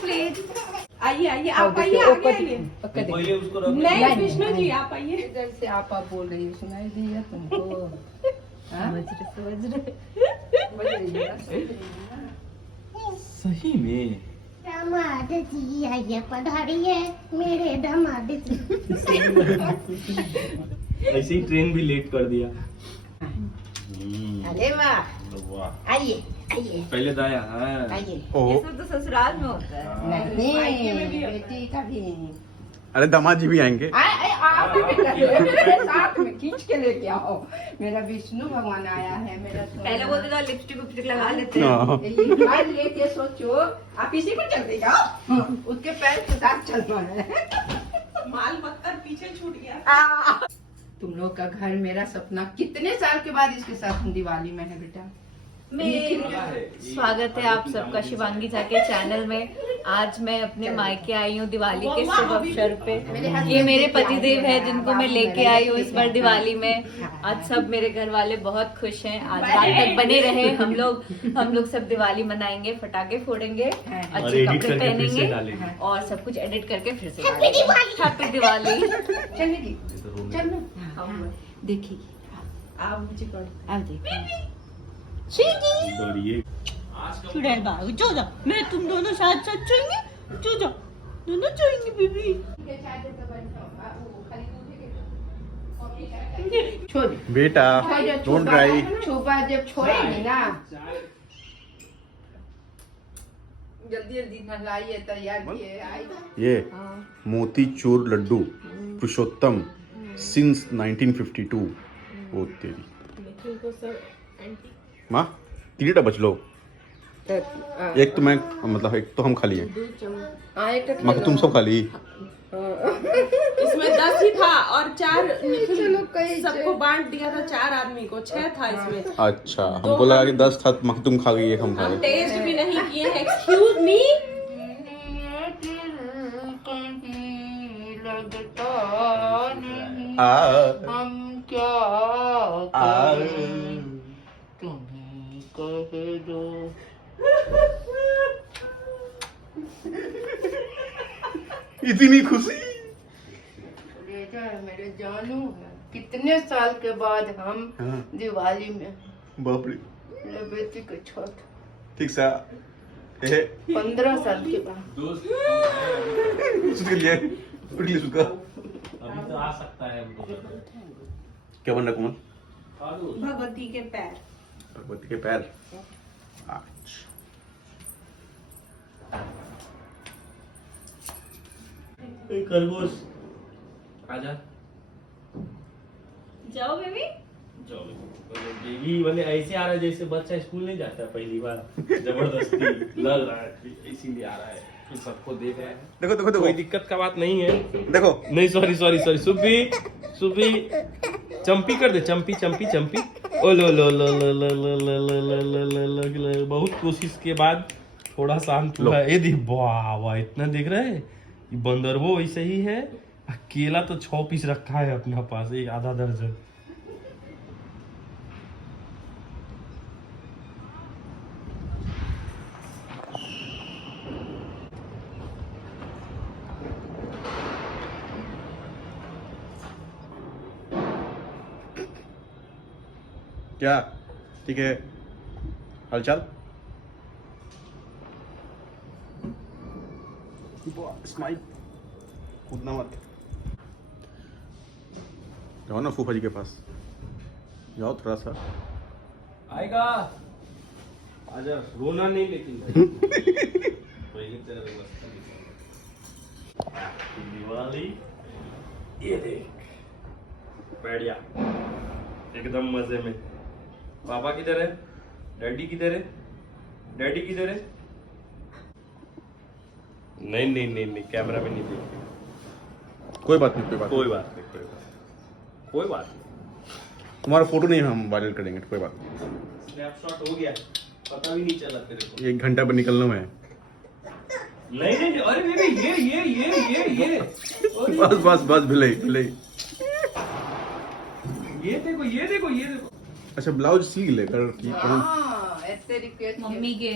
Please आइए आइए आप आइए आगे आइए। नहीं विष्णु जी आप आइए। इधर से आप बोल रही हो, सुनाई दिया तुमको? समझ रहे सही में दामाद जी आइए पधारिए मेरे दामाद जी। ऐसे ही ट्रेन भी लेट कर दिया। अरे वाह, आइए आइए पहले दाया आइए। ये सब तो ससुराल में होता है। नहीं बेटी का भी अरे दामाद जी भी आएंगे। आप भी मेरे साथ में खींच के लेके आओ। मेरा विष्णु भगवान आया है, मेरा पहले बोलते थे लिपस्टिक विपस्टिक लगा लेते हैं। हाँ। ये मोबाइल लेके सोचो आप इसी को चलते जाओ, उसके पैर के साथ चलना है। माल पत्थर पीछे छूट गया। तुम लोग का घर मेरा सपना, कितने साल के बाद इसके साथ हम दिवाली में है बेटा। स्वागत है आप सबका शिवांगी झा के चैनल में। आज मैं अपने मायके आई हूँ दिवाली के शुभ अवसर पे। ये मेरे पतिदेव है जिनको मैं लेके आई हूँ इस बार दिवाली में। आज सब मेरे घर वाले बहुत खुश हैं। आज रात तक बने रहे। हम लोग सब दिवाली मनाएंगे, पटाखे फोड़ेंगे, अच्छे कपड़े पहनेंगे और सब कुछ एडिट करके फिर से हैप्पी दिवाली। चलेगी चलो देखिए आप मुझे आप देखो चुड़ैल बाबू जो जाओ, मैं तुम दोनों साथ साथ चलेंगे, जो जाओ दोनों चलेंगे बीबी। बेटा डोंट ड्राई। छुपा जब छोड़ेगी ना, जल्दी जल्दी नहलाइए तैयार किए आई। ये मोतीचूर लड्डू पुरुषोत्तम सिंस 1952। ओ तेरी माँ 3टा बच लो। एक तो मैं मतलब एक तो हम खा लिए, माँ तुम सब खा ली। इसमें 10 ही था और 4 सबको बांट दिया था, 4 आदमी को 6 था इसमें। अच्छा हमको लगा कि 10 था, माँ तुम खा गई एक हम खा हम गए। टेस्ट भी नहीं किए हैं। एक्सक्यूज मी, हम क्या तुम्हें कह दो। इतनी खुशी बेटा मेरे जानू, कितने साल के बाद हम दिवाली में बाप रे मेरे बेटी के छठ, ठीक सा 15 साल के बाद। उसके लिए उसका अभी तो आ सकता है हमको। क्या बन रहा कुमार? भगवती के पैर। भगवती के पैर। अच्छा खरगोश आजा जाओ बेबी। जाओ बेबी वाले ऐसे आ रहा है जैसे बच्चा स्कूल नहीं जाता है पहली बार। जबरदस्ती लग रहा है इसीलिए आ रहा है कि सबको देख रहा है। देखो देखो देखो कोई दिक्कत का बात नहीं है। देखो नहीं सॉरी सुबी चंपी कर दे, चंपी ओ लो बहुत कोशिश के बाद थोड़ा शांत हुआ। ये देख वाह इतना देख रहे हैं। ये बंदरवो वैसे ही है। केला तो 6 पीस रखा है अपने पास, एक आधा दर्जन। क्या ठीक है हालचाल? स्माइल कूदना मत। जाओ ना फूफा जी के पास, जाओ थोड़ा सा। आएगा आजा, रोना नहीं लेकिन पहले तेरा व्यवस्था दिवाली। ये देख बढ़िया एकदम मजे में। पापा किधर है? डैडी किधर है? नहीं कैमरा में नहीं देख। कोई बात नहीं कोई बात नहीं। तुम्हारा फोटो नहीं हम वायरल करेंगे, कोई बात नहीं। स्नैपशॉट हो गया, पता भी नहीं चला तेरे को। 1 घंटा पर निकलना है। नहीं अरे ये बस भिले ये देखो। अच्छा ब्लाउज सी ले कर ऐसे रिक्वेस्ट मम्मी के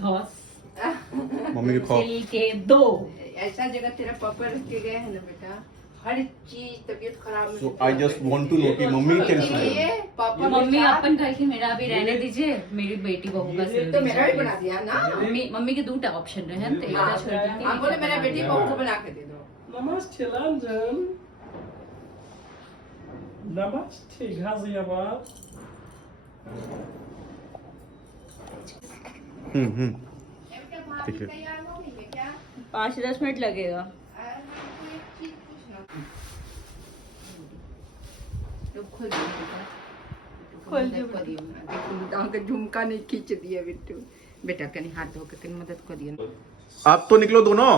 धौस मम्मी के खौफ। दिल के दो। ऐसा जगह तेरा पापा रख के गए हैं ना बेटा, हर चीज तबीयत खराब में So I just want to know कि मम्मी टेंशन है। ये पापा मम्मी के साथ- अपन कल की मेरा भी रहने दीजिए, मेरी बेटी बहू का सिल तो मेरा भी बना दिया ना। मम्मी के दूटा ऑप्शन रहे हैं, तो एक हाँ, छोड़ के हम बोले मेरा बेटी बहू को बना के दे दो। Namaste London. Namaste Ghaziabad. ठीक है। तैयार हो गई है क्या? 5-10 मिनट लगेगा। एक चीज पूछना। तो खोल दो बेटा। खोल दो बेटा के झुमका नहीं खींच दिया बिट्टू। बेटा कहीं हाथ धो के कहीं मदद करिए। आप तो निकलो दोनों।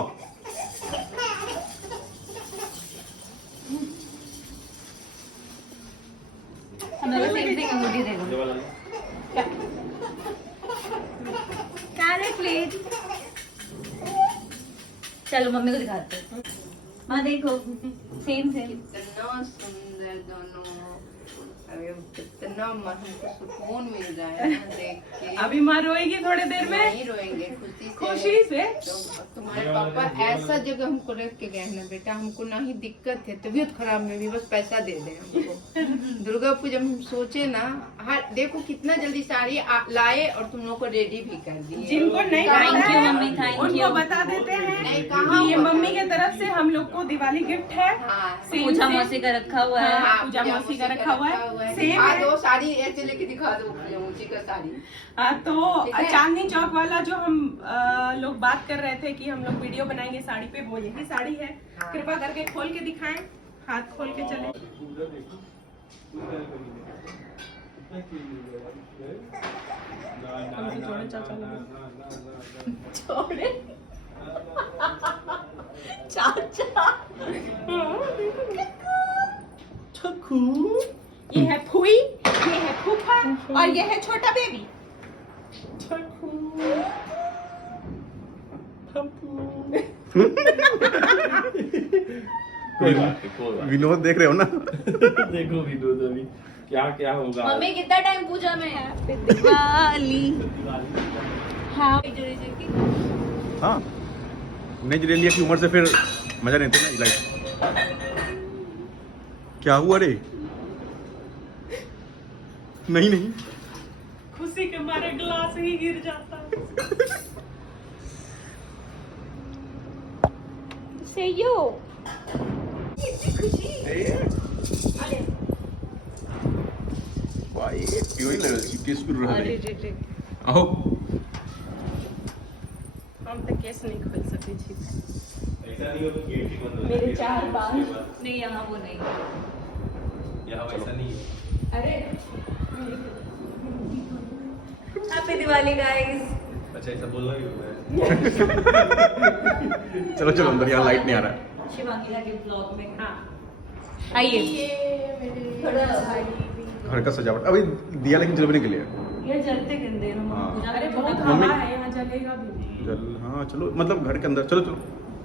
हमें सेम थिंग अंगूठी दे दो। Carat please. चलो मम्मी को दिखाते हैं। हाँ देखो, सेम सेम। कितना सुंदर दोनों। अरे कितना मन हमको सुकून मिल रहा है ना देख के। अभी माँ रोएगी थोड़ी देर में, नहीं रोएंगे खुशी खुशी से। तो तुम्हारे पापा ऐसा जगह हमको रख के गए हैं ना बेटा, हमको ना ही दिक्कत है, तबीयत खराब में भी बस पैसा दे दे हमको। दुर्गा पूजा में हम सोचे ना, हर देखो कितना जल्दी साड़ी लाए और तुम लोग को रेडी भी कर दिए। जिनको नहीं Thank पता you, है, मम्मी, thank उनको you। बता देते हैं नहीं, कि कहाँ ये पता मम्मी है? के तरफ से हम लोग को दिवाली गिफ्ट है। हाँ, सेम पूजा से। मौसी का रखा हुआ है। हाँ, पूजा मौसी का रखा हुआ है। सेम दिखा है। दो साड़ी ऐसे लेके दिखा दो पूजा मौसी का साड़ी। तो ठीक है। चांदनी चौक वाला जो हम लोग बात कर रहे थे कि हम लोग वीडियो बनाएंगे साड़ी पे, वो यही साड़ी है। हाँ। कृपा करके खोल के दिखाएं, हाथ खोल के चले। हमसे जोड़े चाचा लोग। छोड़े चाचा। ये है फूई, ये है फूफा और ये है छोटा बेबी। कोई बात नहीं, कोई बात विनोद देख रहे हो ना? नहीं। देखो विनोद अभी क्या क्या होगा। मम्मी कितना टाइम पूजा में है? दिवाली। हाँ हाँ, नेज ले लिया कि उम्र से फिर मजा नहीं था ना लाइफ। क्या हुआ रे? नहीं नहीं, खुशी के मारे ग्लास ही गिर जाता है। से यो भाई क्यों ही लेवल किस कर रहा अरे है? रे रे। आओ, हम तो केस नहीं खोल सकते छी। ऐसा नहीं हो तो गेट ही बंद हो मेरे जाएगा। 4 बाल। नहीं यहाँ वो नहीं। यहाँ वैसा नहीं है। अरे हैप्पी दिवाली गाइस। अच्छा ऐसा बोलना ही होता है। चलो चलो अंदर, यहाँ लाइट नहीं आ रहा है। शिवांगी के ब्लॉग में। हाँ, आइए थोड़ा घर का सजावट अभी दिया लेकिन जलने के लिए ये जलते किंदे हम हाँ। पूजा अरे करते बहुत हैं। मम्मी- हवा है, यहाँ जलेगा भी। जल, हाँ चलो, मतलब घर के अंदर चलो चलो।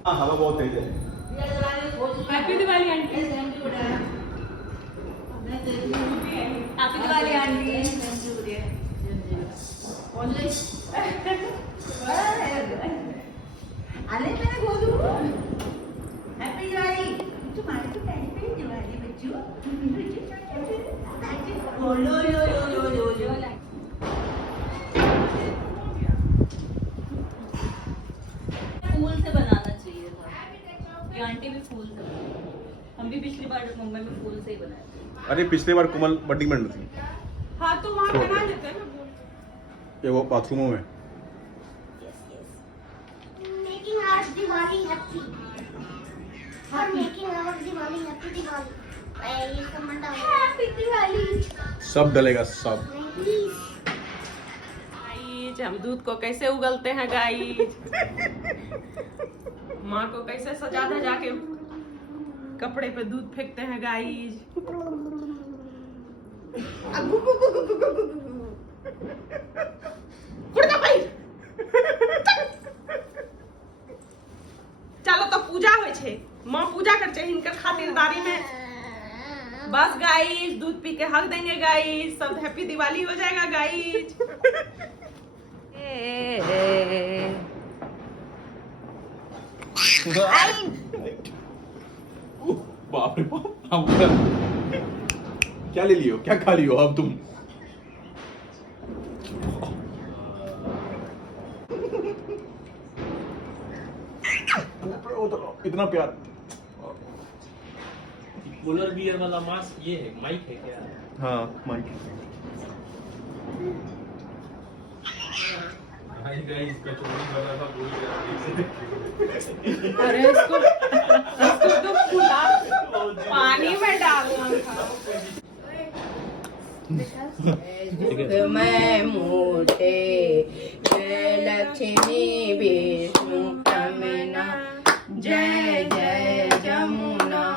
हाँ हवा बहुत तेज है। Happy Diwali aunty. Happy Diwali aunty. अरे मेरे गोलू हैप्पी दिवाली। तुम्हारी तो पहली पहली दिवाली बच्चों। लो लो लो लो लो लो। फूल से बनाना चाहिए था। ये आंटी भी फूल से बनाई। हम भी पिछली बार मुंबई में फूल से ही बनाए थे। अरे पिछले बार कोमल बड्डी में थी, हाँ तो वहाँ बना लेते हैं ना। ये वो बाथरूमों में। Making our Diwali happy. हम making our Diwali happy Diwali. ये सब मंडा हैप्पी दिवाली। सब डलेगा सब। प्लीज गाइज, हम दूध को कैसे उगलते हैं गाइज। माँ को कैसे सजा धजा के कपड़े पे दूध फेंकते हैं गाइज। चलो तो पूजा होय छे, माँ पूजा कर छे हिनकर खातिरदारी में। बस गाइस, दूध पी के हक देंगे गाइस, सब हैप्पी दिवाली हो जाएगा गाइस। बाप रे बाप, अब क्या ले लियो, क्या खा लियो अब तुम? इतना प्यार। पोलर बियर वाला मास्क ये है, माइक है क्या? हाँ माइक। हाय गाइस, कचौड़ी बना था, भूल गया। अरे इसको तो फुला पानी में डालना था। मैं मोटे जय लक्ष्मी विष्णु कमना जय जय जमुना।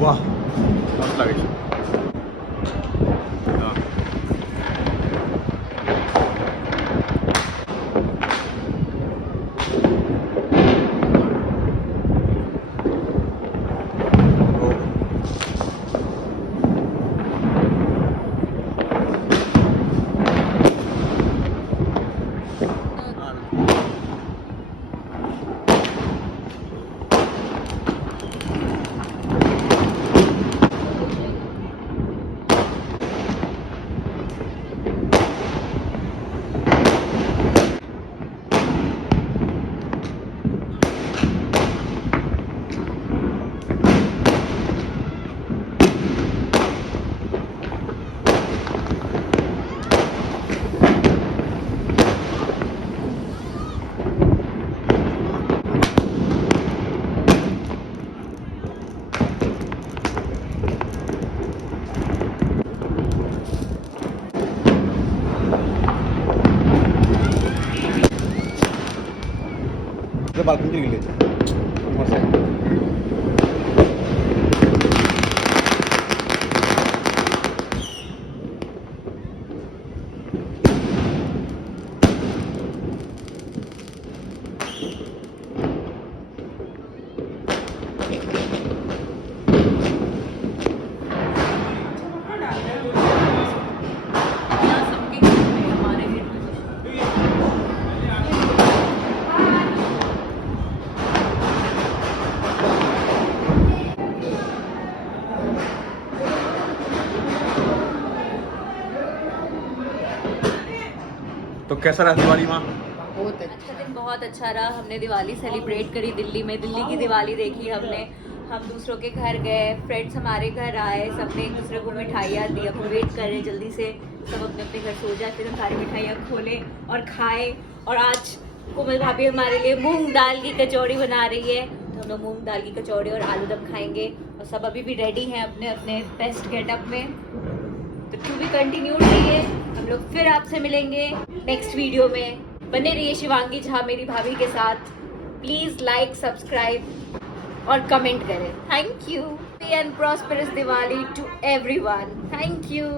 वाह, मस्त लागे छै। हाँ। बालकनी के लिए मस्त है। तो कैसा रहा दिवाली माँ? बहुत आज अच्छा। का दिन बहुत अच्छा रहा। हमने दिवाली सेलिब्रेट करी दिल्ली में, दिल्ली की दिवाली देखी हमने। हम दूसरों के घर गए, फ्रेंड्स हमारे घर आए, सबने एक दूसरे को मिठाइयाँ दी। अब हम वेट कर रहे हैं जल्दी से सब अपने अपने घर सो जाए, फिर हम सारी मिठाइयाँ खोले और खाए। और आज कोमल भाभी हमारे लिए मूंग दाल की कचौड़ी बना रही है, तो हम लोग मूंग दाल की कचौड़ी और आलू दम खाएंगे। और सब अभी भी रेडी हैं अपने अपने बेस्ट गेटअप में। तो टू बी कंटिन्यूड रहिए, हम लोग फिर आपसे मिलेंगे नेक्स्ट वीडियो में। बने रहिए शिवांगी झा मेरी भाभी के साथ। प्लीज लाइक, सब्सक्राइब और कमेंट करें। Thank you and prosperous Diwali to everyone. Thank you.